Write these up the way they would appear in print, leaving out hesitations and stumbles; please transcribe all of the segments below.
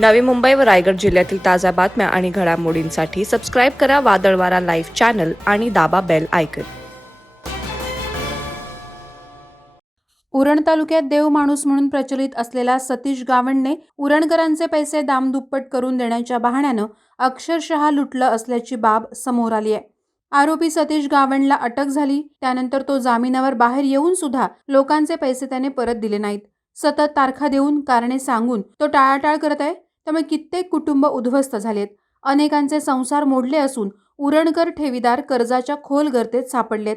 नवी मुंबई व रायगड जिल्ह्यातील ताज्या बातम्या आणि घडामोडींसाठी सबस्क्राईब करा वादळवारा लाईव्ह चॅनल आणि दाबा बेल आयकॉन. उरण तालुक्यात देव माणूस म्हणून प्रचलित असलेला सतीश गावंडने उरणकरांचे पैसे दामदुप्पट करून देण्याच्या बहाण्यानं अक्षरशः लुटलं असल्याची बाब समोर आली आहे. आरोपी सतीश गावंडला अटक झाली. त्यानंतर तो जामिनावर बाहेर येऊन सुद्धा लोकांचे पैसे त्याने परत दिले नाहीत. सतत तारखा देऊन कारणे सांगून तो टाळाटाळ करत आहे. त्यामुळे कित्येक कुटुंब उद्ध्वस्त झालेत. अनेकांचे संसार मोडले असून उरणकर ठेवीदार कर्जाच्या खोल गर्तेत सापडलेत.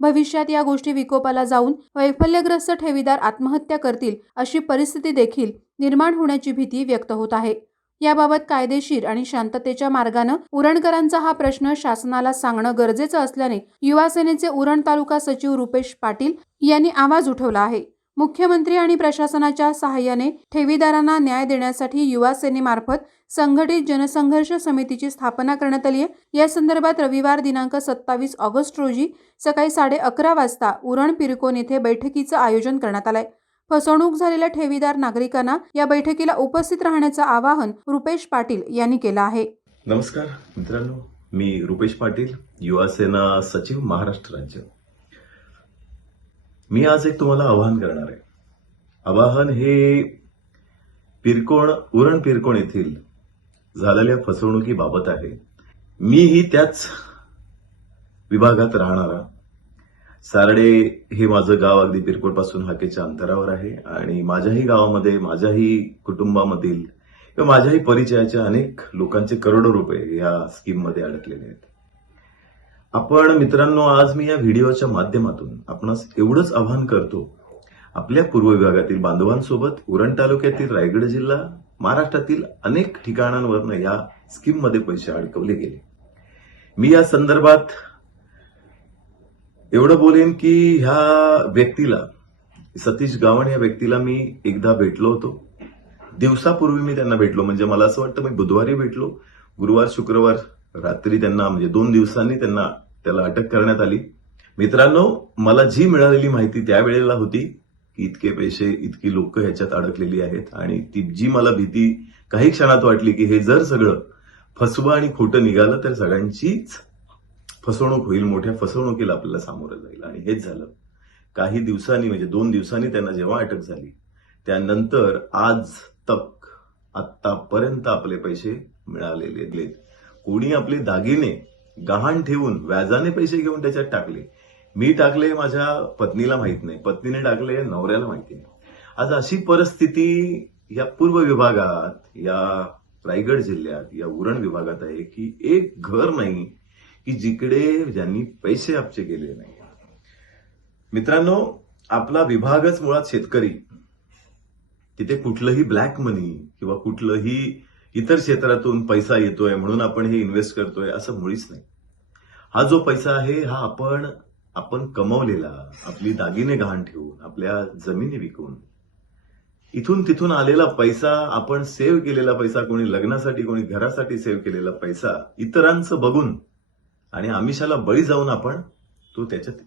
भविष्यात या गोष्टी विकोपाला जाऊन वैफल्यग्रस्त ठेवीदार आत्महत्या करतील अशी परिस्थिती देखील निर्माण होण्याची भीती व्यक्त होत आहे. याबाबत कायदेशीर आणि शांततेच्या मार्गानं उरणकरांचा हा प्रश्न शासनाला सांगणं गरजेचं असल्याने युवा सेनेचे उरण तालुका सचिव रुपेश पाटील यांनी आवाज उठवला आहे. मुख्यमंत्री आणि प्रशासनाच्या सहाय्याने ठेवीदारांना न्याय देण्यासाठी युवा सेनेमार्फत संघटित जनसंघर्ष समितीची स्थापना करण्यात आली आहे. या संदर्भात रविवार दिनांक 27 ऑगस्ट रोजी सकाळी 11:30 वाजता उरण पिरकोन येथे बैठकीचं आयोजन करण्यात आलंय. फसवणूक झालेल्या ठेवीदार नागरिकांना या बैठकीला उपस्थित राहण्याचं आवाहन रुपेश पाटील यांनी केलं आहे. नमस्कार मित्रांनो, मी रुपेश पाटील, युवा सेना सचिव, महाराष्ट्र राज्य. मी आज एक तुम्हाला आवाहन करणार आहे. आवाहन हे उरण पिरकोण येथील झालेल्या फसवणुकीबाबत आहे. मीही त्याच विभागात राहणारा. सारडे हे माझं गाव अगदी पिरकोण पासून हाकेच्या अंतरावर आहे आणि माझ्याही गावामध्ये, माझ्याही कुटुंबामधील किंवा माझ्याही परिचयाच्या अनेक लोकांचे करोडो रुपये या स्कीममध्ये अडकलेले आहेत. आपण मित्रांनो, आज मी या व्हिडिओच्या माध्यमातून आपणास एवढंच आवाहन करतो, आपल्या पूर्व विभागातील बांधवांसोबत उरण तालुक्यातील रायगड जिल्हा, महाराष्ट्रातील अनेक ठिकाणांवरनं या स्कीममध्ये पैसे अडकवले गेले. मी या संदर्भात एवढं बोलेन की ह्या व्यक्तीला, सतीश गावंड या व्यक्तीला मी एकदा भेटलो होतो. दिवसापूर्वी मी त्यांना भेटलो, म्हणजे मला असं वाटतं मी बुधवारी भेटलो. गुरुवार शुक्रवार रात्री त्यांना, म्हणजे 2 दिवसांनी त्याला अटक करण्यात आली. मित्रांनो, मला जी मिळालेली माहिती त्यावेळेला होती की इतके पैसे, इतकी लोक ह्याच्यात अडकलेली आहेत आणि ती जी मला भीती काही क्षणात वाटली की हे जर सगळं फसवं आणि खोटं निघालं तर सगळ्यांचीच फसवणूक होईल, मोठ्या फसवणुकीला आपल्याला सामोरं जाईल. आणि हेच झालं. काही दिवसांनी, म्हणजे 2 दिवसांनी त्यांना जेव्हा अटक झाली, त्यानंतर आज तक आतापर्यंत आपले पैसे मिळालेले आहेत. कोणी आपले दागिने गहाण ठेवून व्याजाने पैसे घेऊन त्याच्यात टाकले. मी टाकले, माझ्या पत्नीला माहित नाही, पत्नीने टाकले, नवऱ्याला माहिती नाही. आज अशी परिस्थिती या पूर्व विभागात, या रायगड जिल्ह्यात, या उरण विभागात आहे की एक घर नाही की जिकडे ज्यांनी पैसे आपचे गेले नाही. मित्रांनो, आपला विभागच मुळात शेतकरी. तिथे कुठलंही ब्लॅक मनी किंवा कुठलंही इतर क्षेत्रातून पैसा येतोय म्हणून आपण हे इन्व्हेस्ट करतोय असं मुळीच नाही. हा जो पैसा आहे हा आपण कमवलेला, आपली दागिने गहाण ठेवून, आपल्या जमिनी विकून, इथून तिथून आलेला पैसा, आपण सेव्ह केलेला पैसा, कोणी लग्नासाठी, कोणी घरासाठी सेव्ह केलेला पैसा इतरांचं बघून आणि आमिषाला बळी जाऊन आपण तो त्याच्यात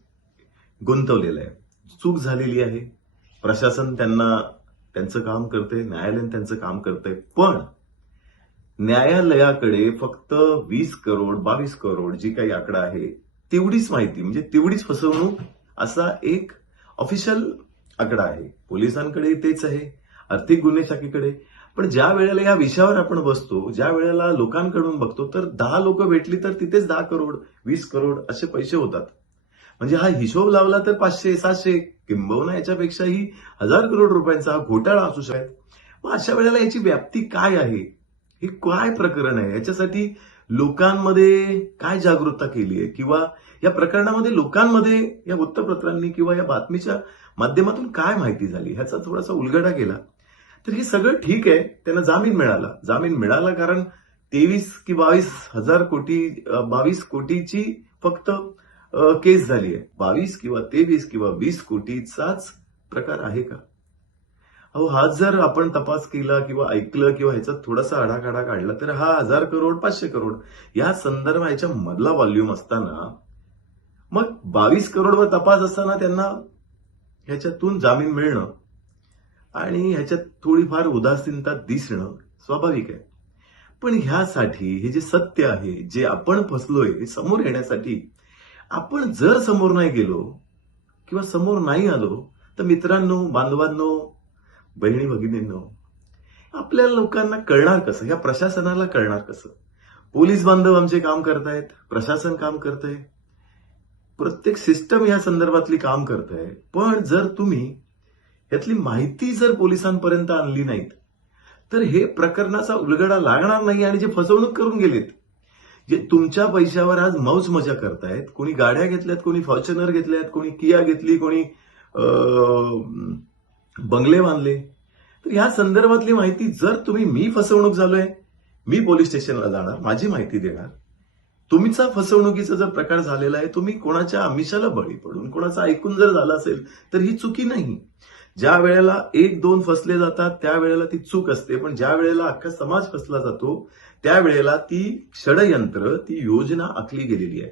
गुंतवलेला आहे. चूक झालेली आहे. प्रशासन त्यांचं काम करतंय, न्यायालय त्यांचं काम करतंय, पण न्यायालयाकडे फक्त 20 करोड 22 करोड जी काही आकडा आहे तेवढीच माहिती, म्हणजे तेवढीच फसवणूक असा एक ऑफिशियल आकडा आहे. पोलिसांकडे तेच आहे, आर्थिक गुन्हे शाखेकडे. पण ज्या वेळेला या विषयावर आपण बसतो, ज्या वेळेला लोकांकडून बघतो, तर 10 लोक भेटली तर तिथेच 10 करोड 20 करोड असे पैसे होतात. म्हणजे हा हिशोब लावला तर 500 700 किंबहुना याच्यापेक्षाही 1000 करोड रुपयांचा हा घोटाळा असू शकतो. मग अशा वेळेला याची व्याप्ती काय आहे, हे काय प्रकरण आहे, याच्यासाठी लोकांमध्ये काय जागरूकता केली आहे किंवा या प्रकरणामध्ये लोकांमध्ये या वृत्तपत्रांनी किंवा या बातमीच्या माध्यमातून काय माहिती झाली, ह्याचा थोडासा उलगडा केला तर हे सगळं ठीक आहे. त्यांना जामीन मिळाला कारण 23 की 22 कोटीची फक्त केस झाली आहे. 22 किंवा 23 किंवा 20 कोटीचाच प्रकार आहे का? हा जर आपण तपास केला किंवा ऐकलं किंवा ह्याचा थोडासा आढाकाढा काढला तर हा 1000 करोड 500 करोड या संदर्भात ह्याच्या मधला व्हॉल्यूम असताना, मग 22 करोडवर तपास असताना त्यांना ह्याच्यातून जामीन मिळणं आणि ह्याच्यात थोडीफार उदासीनता दिसणं स्वाभाविक आहे. पण ह्यासाठी हे जे सत्य आहे, जे आपण फसलोय हे समोर येण्यासाठी आपण जर समोर नाही गेलो किंवा समोर नाही आलो तर मित्रांनो, बांधवांनो, बहिणी भगिनींनो, आपल्या लोकांना कळणार कसं, या प्रशासनाला कळणार कसं? पोलीस बांधव आमचे काम करतायत, प्रशासन काम करतंय, प्रत्येक सिस्टम या संदर्भातली काम करतंय. पण जर तुम्ही यातली माहिती जर पोलिसांपर्यंत आणली नाहीत तर हे प्रकरणाचा उलगडा लागणार नाही. आणि जे फसवणूक करून गेलेत, जे तुमच्या पैशावर आज मौज मजा करतायत, कोणी गाड्या घेतल्यात, कोणी फॉर्च्युनर घेतल्यात, कोणी किया घेतली, कोणी बंगले बांधले, तर या संदर्भातली माहिती जर तुम्ही, मी फसवणूक झालोय, मी पोलीस स्टेशनला जाणार, माझी माहिती देणार. तुमचा फसवणुकीचा जर प्रकार झालेला आहे, तुम्ही कोणाच्या आमिषाला बळी पडून कोणाचं ऐकून जर झालं असेल तर ही चुकी नाही. ज्या वेळेला 1-2 फसले जातात त्यावेळेला ती चूक असते, पण ज्या वेळेला अख्खा समाज फसला जातो त्यावेळेला ती षडयंत्र, ती योजना आखली गेलेली आहे.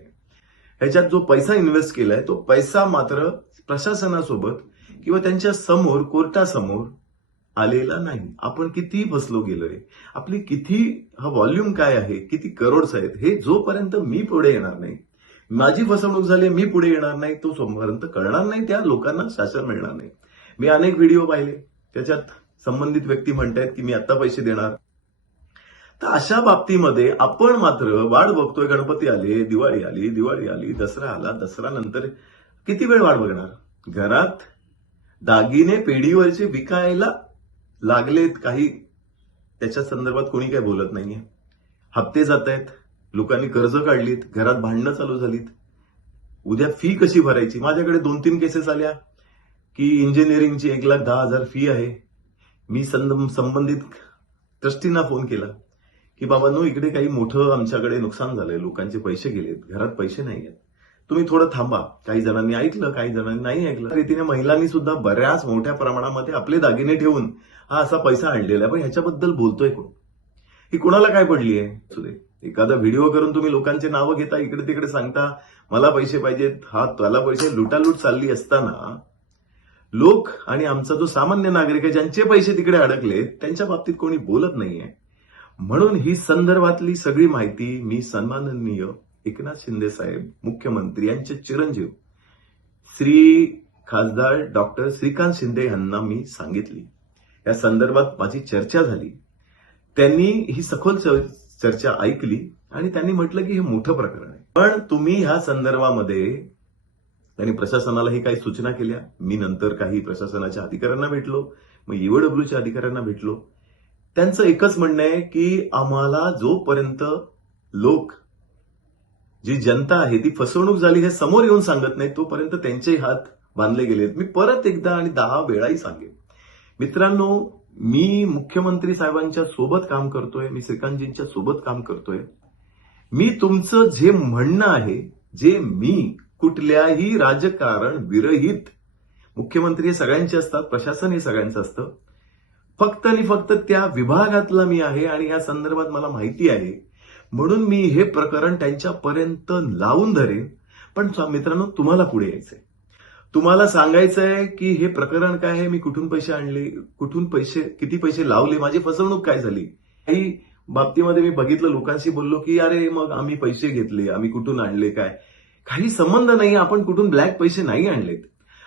ह्याच्यात जो पैसा इन्व्हेस्ट केलाय तो पैसा मात्र प्रशासनासोबत किंवा त्यांच्या समोर, कोर्टासमोर आलेला नाही. आपण किती फसलो गेलोय, आपली किती, हा व्हॉल्यूम काय आहे, किती करोड्स आहेत, हे जोपर्यंत मी पुढे येणार नाही, माझी फसवणूक झाली, मी पुढे येणार नाही, तो सोमपर्यंत कळणार नाही, त्या लोकांना शासन मिळणार नाही. मी अनेक व्हिडिओ पाहिले, त्याच्यात संबंधित व्यक्ती म्हणतायत की मी आता पैसे देणार. तर अशा बाबतीमध्ये आपण मात्र वाट बघतोय. गणपती आले, दिवाळी आली, दसरा आला, दसरा नंतर किती वेळ वाट बघणार? घरात दागिने पेढीवरचे विकायला लागलेत काही, त्याच्या संदर्भात कोणी काही बोलत नाहीये. हप्ते जात आहेत, लोकांनी कर्ज काढलीत, घरात भांडणं चालू झालीत, उद्या फी कशी भरायची? माझ्याकडे 2-3 केसेस आल्या की इंजिनिअरिंगची 1,10,000 फी आहे. मी संबंधित ट्रस्टींना फोन केला की बाबांनो, इकडे काही मोठं आमच्याकडे नुकसान झालंय, लोकांचे पैसे गेलेत, घरात पैसे नाही आहेत, तुम्ही थोडं थांबा. काही जणांनी ऐकलं, काही जणांनी नाही ऐकलं. रीतीने महिलांनी सुद्धा बऱ्याच मोठ्या प्रमाणामध्ये आपले दागिने ठेवून हा असा पैसा आणलेला आहे. पण ह्याच्याबद्दल बोलतोय कोण? ही कोणाला काय पडली आहे? एखादा व्हिडिओ करून तुम्ही लोकांचे नावं घेता, इकडे तिकडे सांगता मला पैसे पाहिजेत, हा त्याला पैसे, लुटालूट चालली असताना लोक आणि आमचा जो सामान्य नागरिक आहे, ज्यांचे पैसे तिकडे अडकले, त्यांच्या बाबतीत कोणी बोलत नाहीये. म्हणून ही संदर्भातली सगळी माहिती मी सन्माननीय एकनाथ शिंदे साहेब, मुख्यमंत्री, यांचे चिरंजीव श्री खासदार डॉक्टर श्रीकांत शिंदे यांना मी सांगितली. या संदर्भात माझी चर्चा झाली. त्यांनी ही सखोल चर्चा ऐकली आणि त्यांनी म्हटलं की हे मोठं प्रकरण आहे. पण तुम्ही ह्या संदर्भामध्ये, त्यांनी प्रशासनालाही काही सूचना केल्या. मी नंतर काही प्रशासनाच्या अधिकाऱ्यांना भेटलो, मग ईओडब्ल्यूच्या अधिकाऱ्यांना भेटलो. त्यांचं एकच म्हणणं आहे की आम्हाला जोपर्यंत लोक, जी जनता आहे ती फसवणूक झाली हे समोर येऊन सांगत नाही, तोपर्यंत त्यांचे हात बांधले गेलेत. मी परत एकदा आणि 10 वेळाही सांगेन, मित्रांनो, मी मुख्यमंत्री साहेबांच्या सोबत काम करतोय, मी श्रीकांतजींच्या सोबत काम करतोय. मी तुमचं जे म्हणणं आहे, जे मी कुठल्याही राजकारण विरहित, मुख्यमंत्री हे सगळ्यांचे असतात, प्रशासन हे सगळ्यांचं असतं, फक्त आणि फक्त त्या विभागातला मी आहे आणि या संदर्भात मला माहिती आहे, म्हणून मी हे प्रकरण त्यांच्यापर्यंत लावून धरेन. पण मित्रांनो, तुम्हाला पुढे यायचंय, तुम्हाला सांगायचंय की हे प्रकरण काय आहे, मी कुठून पैसे आणले, कुठून पैसे, किती पैसे लावले, माझी फसवणूक काय झाली. काही बाबतीमध्ये मी बघितलं, लोकांशी बोललो की अरे मग आम्ही पैसे घेतले, आम्ही कुठून आणले, काय, काही संबंध नाही. आपण कुठून ब्लॅक पैसे नाही आणलेत.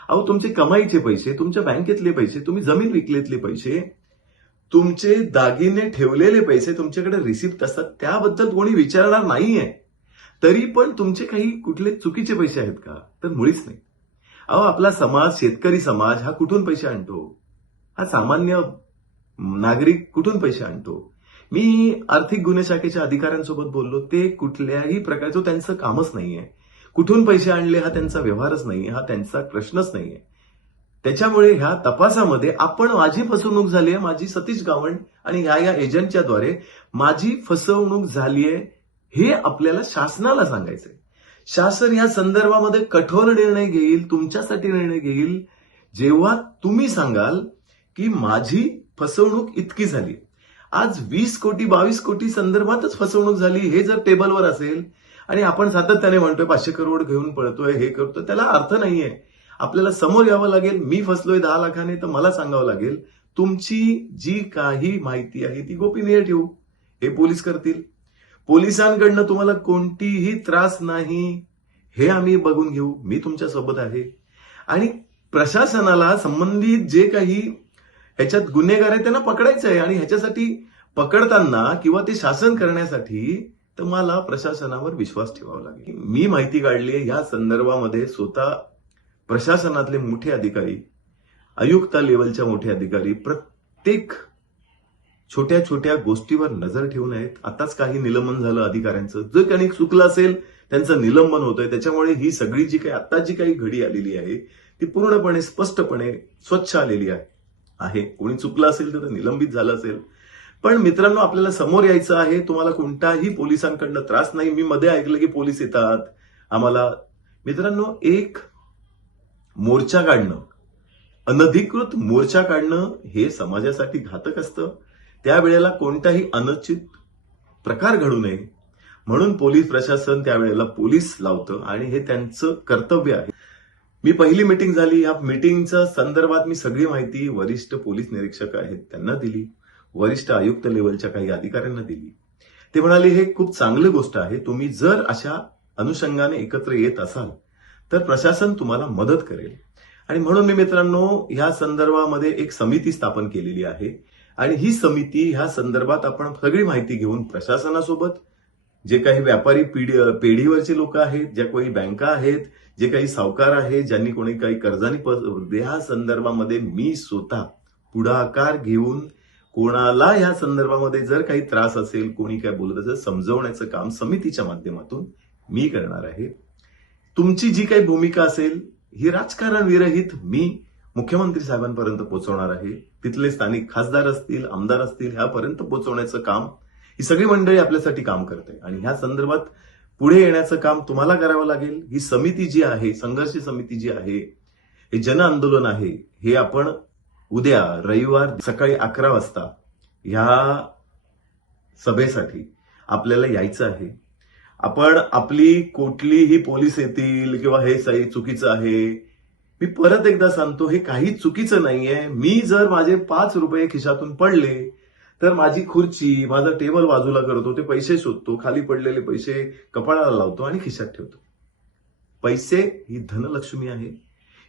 अहो, तुमचे कमाईचे पैसे, तुमच्या बँकेतले पैसे, तुम्ही जमीन विकलेतले पैसे, तुमचे दागिने ठेवलेले पैसे, तुमच्याकडे रिसिप्ट असतात, त्याबद्दल कोणी विचारणार नाहीये. तरी पण तुमचे काही कुठले चुकीचे पैसे आहेत का? तर मुळीच नाही. अहो, आपला समाज, शेतकरी समाज हा कुठून पैसे आणतो? हा सामान्य नागरिक कुठून पैसे आणतो? मी आर्थिक गुन्हे शाखेच्या अधिकाऱ्यांसोबत बोललो, ते कुठल्याही प्रकारचं त्यांचं कामच नाहीये. कुठून पैसे आणले हा त्यांचा व्यवहारच नाहीये, हा त्यांचा प्रश्नच नाहीये. त्याच्यामुळे ह्या तपासामध्ये आपण, माझी फसवणूक झाली आहे, माझी सतीश गावंड आणि ह्या एजंटच्या द्वारे माझी फसवणूक झालीये, हे आपल्याला शासनाला सांगायचंय. शासन या संदर्भामध्ये कठोर निर्णय घेईल, तुमच्यासाठी निर्णय घेईल, जेव्हा तुम्ही सांगाल की माझी फसवणूक इतकी झाली. आज 20 कोटी 22 कोटी संदर्भातच फसवणूक झाली, हे जर टेबलवर असेल आणि आपण सातत्याने म्हणतोय 500 करोड घेऊन पळतोय, हे करतोय, त्याला अर्थ नाहीये. आपल्याला समोर यावं लागेल. मी फसलोय 10 लाखाने तर मला सांगावं लागेल, तुमची जी काही माहिती आहे ती गोपनीय ठेवू. हे पोलीस करतील. पोलिसांकडनं तुम्हाला कोणतीही त्रास नाही हे आम्ही बघून घेऊ. मी तुमच्या सोबत आहे. आणि प्रशासनाला संबंधित जे काही ह्याच्यात गुन्हेगार आहे त्यांना पकडायचं आहे. आणि ह्याच्यासाठी पकडताना किंवा ते शासन करण्यासाठी तुम्हाला प्रशासनावर विश्वास ठेवावा लागेल. मी माहिती काढली या संदर्भामध्ये स्वतः प्रशासनातले मोठे अधिकारी, आयुक्ता लेवलच्या मोठे अधिकारी प्रत्येक छोट्या छोट्या गोष्टीवर नजर ठेवून आहेत. आताच काही निलंबन झालं अधिकाऱ्यांचं. जर काही चुकलं असेल त्यांचं निलंबन होतंय. त्याच्यामुळे ही सगळी जी काही आता जी काही घडी आलेली आहे ती पूर्णपणे स्पष्टपणे स्वच्छ आलेली आहे. कोणी चुकलं असेल तर निलंबित झालं असेल. पण मित्रांनो, आपल्याला समोर यायचं आहे. तुम्हाला कोणताही पोलिसांकडनं त्रास नाही. मी मध्ये ऐकलं की पोलीस येतात आम्हाला. मित्रांनो, एक मोर्चा काढणं, अनधिकृत मोर्चा काढणं हे समाजासाठी घातक असतं. त्यावेळेला कोणताही अनुचित प्रकार घडू नये म्हणून पोलीस प्रशासन त्यावेळेला पोलीस लावतं आणि हे त्यांचं कर्तव्य आहे. मी पहिली मीटिंग झाली. या मीटिंगच्या संदर्भात मी सगळी माहिती वरिष्ठ पोलीस निरीक्षक आहेत त्यांना दिली, वरिष्ठ आयुक्त लेवलच्या काही अधिकाऱ्यांना दिली. ते म्हणाले हे खूप चांगली गोष्ट आहे. तुम्ही जर अशा अनुषंगाने एकत्र येत असाल तर प्रशासन तुम्हाला मदत करेल. आणि म्हणून मी मित्रांनो या संदर्भामध्ये एक समिती स्थापन केलेली आहे. आणि ही समिती ह्या संदर्भात आपण सगळी माहिती घेऊन प्रशासनासोबत, जे काही व्यापारी पेढीवरचे लोक आहेत, ज्या काही बँका आहेत, जे काही सावकार आहेत, ज्यांनी कोणी काही कर्जानी ह्या संदर्भामध्ये मी स्वतः पुढाकार घेऊन कोणाला ह्या संदर्भामध्ये जर काही त्रास असेल, कोणी काय बोलत असेल, समजवण्याचं काम समितीच्या माध्यमातून मी करणार आहे. तुमची जी काही भूमिका असेल ही राजकारण विरहित मी मुख्यमंत्री साहेबांपर्यंत पोहोचवणार आहे. तिथले स्थानिक खासदार असतील, आमदार असतील, ह्यापर्यंत पोहोचवण्याचं काम ही सगळी मंडळी आपल्यासाठी काम करते. आणि ह्या संदर्भात पुढे येण्याचं काम तुम्हाला करावं लागेल. ही समिती जी आहे, संघर्ष समिती जी आहे, हे जन आंदोलन आहे. हे आपण उद्या रविवार सकाळी 11 वाजता ह्या सभेसाठी आपल्याला यायचं आहे. आपण आपली कुठलीही पोलीस येतील किंवा हे सही चुकीचं आहे, मी परत एकदा सांगतो, हे काही चुकीचं नाहीये. मी जर माझे 5 रुपये खिशातून पडले तर माझी खुर्ची, माझा टेबल बाजूला करतो, ते पैसे शोधतो, खाली पडलेले पैसे कपाळाला लावतो आणि खिशात ठेवतो. पैसे ही धनलक्ष्मी आहे.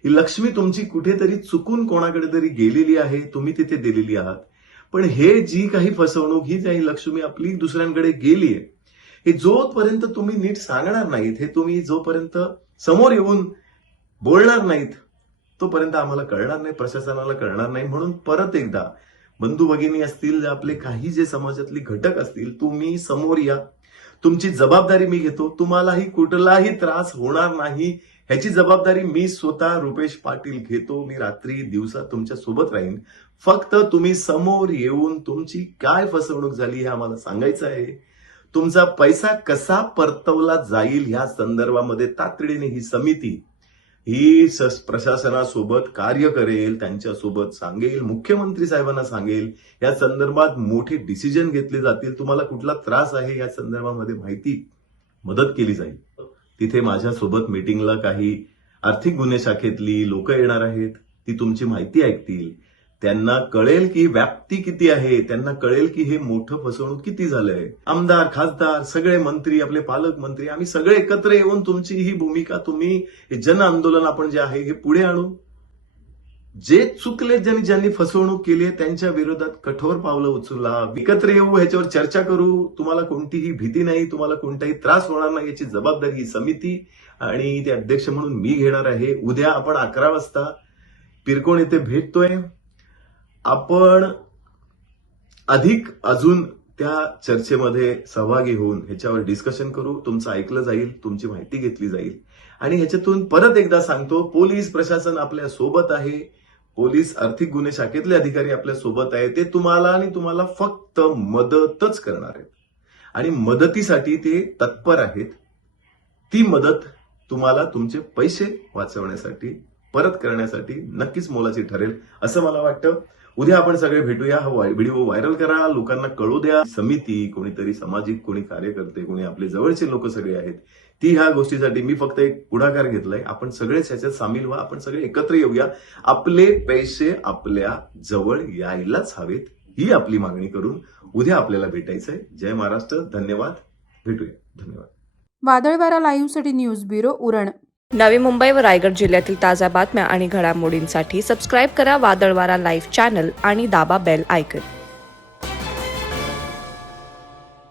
ही लक्ष्मी तुमची कुठेतरी चुकून कोणाकडे तरी गेलेली आहे, तुम्ही तिथे दिलेली आहात. पण हे जी काही फसवणूक, ही काही लक्ष्मी आपली दुसऱ्यांकडे गेली आहे, हे जोपर्यंत तुम्ही नीट सांगणार नाहीत, हे तुम्ही जोपर्यंत समोर येऊन बोलणार नाहीत, तोपर्यंत आम्हाला कळणार नाही, प्रशासनाला कळणार नाही. म्हणून परत एकदा बंधू भगिनी असतील, आपले काही जे समाजातले घटक असतील, तुम्ही समोर या. तुमची जबाबदारी मी घेतो. तुम्हालाही कुठलाही त्रास होणार नाही ह्याची जबाबदारी मी स्वतः रुपेश पाटील घेतो. मी रात्री दिवसा तुमच्या सोबत राहीन. फक्त तुम्ही समोर येऊन तुमची काय फसवणूक झाली हे आम्हाला सांगायचं आहे. तुमचा पैसा कसा परतवला जाईल ह्या संदर्भामध्ये तातडीने ही समिती ही प्रशासनासोबत कार्य करेल, त्यांच्यासोबत सांगेल, मुख्यमंत्री साहेबांना सांगेल. या संदर्भात मोठे डिसिजन घेतले जातील. तुम्हाला कुठला त्रास आहे या संदर्भामध्ये माहिती मदत केली जाईल. तिथे माझ्यासोबत मीटिंगला काही आर्थिक गुन्हे शाखेतली लोक येणार आहेत. ती तुमची माहिती ऐकतील. त्यांना कळेल की व्याप्ती किती आहे, त्यांना कळेल की हे मोठं फसवणूक किती झालंय. आमदार, खासदार, सगळे मंत्री, आपले पालकमंत्री, आम्ही सगळे एकत्र येऊन तुमची ही भूमिका, तुम्ही हे जन आंदोलन आपण जे आहे हे पुढे आणू. जे चुकले, ज्यांनी फसवणूक केली आहे त्यांच्या विरोधात कठोर पावलं उचला. एकत्र येऊ, ह्याच्यावर चर्चा करू. तुम्हाला कोणतीही भीती नाही, तुम्हाला कोणताही त्रास होणार नाही याची जबाबदारी ही समिती आणि ते अध्यक्ष म्हणून मी घेणार आहे. उद्या आपण 11 वाजता पिरकोण येथे भेटतोय. आपण अधिक अजून त्या चर्चेमध्ये सहभागी होऊन ह्याच्यावर डिस्कशन करू. तुमचं ऐकलं जाईल, तुमची माहिती घेतली जाईल. आणि ह्याच्यातून परत एकदा सांगतो, पोलीस प्रशासन आपल्या सोबत आहे. पोलीस आर्थिक गुन्हे शाखेतले अधिकारी आपल्या सोबत आहे. ते तुम्हाला आणि तुम्हाला फक्त मदतच करणार आहेत आणि मदतीसाठी ते तत्पर आहेत. ती मदत तुम्हाला तुमचे पैसे वाचवण्यासाठी, परत करण्यासाठी नक्कीच मोलाची ठरेल असं मला वाटतं. उद्या आपण सगळे भेटूया. हा व्हिडिओ व्हायरल करा, लोकांना कळू द्या. समिती, कोणीतरी सामाजिक, कोणी कार्यकर्ते, कोणी आपले जवळचे लोक सगळे आहेत, ती ह्या गोष्टीसाठी मी फक्त एक पुढाकार घेतलाय. आपण सगळेच ह्याच्यात सामील व्हा, आपण सगळे एकत्र येऊया. आपले पैसे आपल्या जवळ यायलाच हवेत, ही आपली मागणी करून उद्या आपल्याला भेटायचंय. जय महाराष्ट्र. धन्यवाद. भेटूया. धन्यवाद. वादळवारा लाईव्हसाठी न्यूज ब्युरो उरण. नवी मुंबई व रायगड जिल्ह्यातील ताज्या बातम्या आणि घडामोडींसाठी सबस्क्राईब करा वादळवारा लाईव्ह चॅनल आणि दाबा बेल आयकन.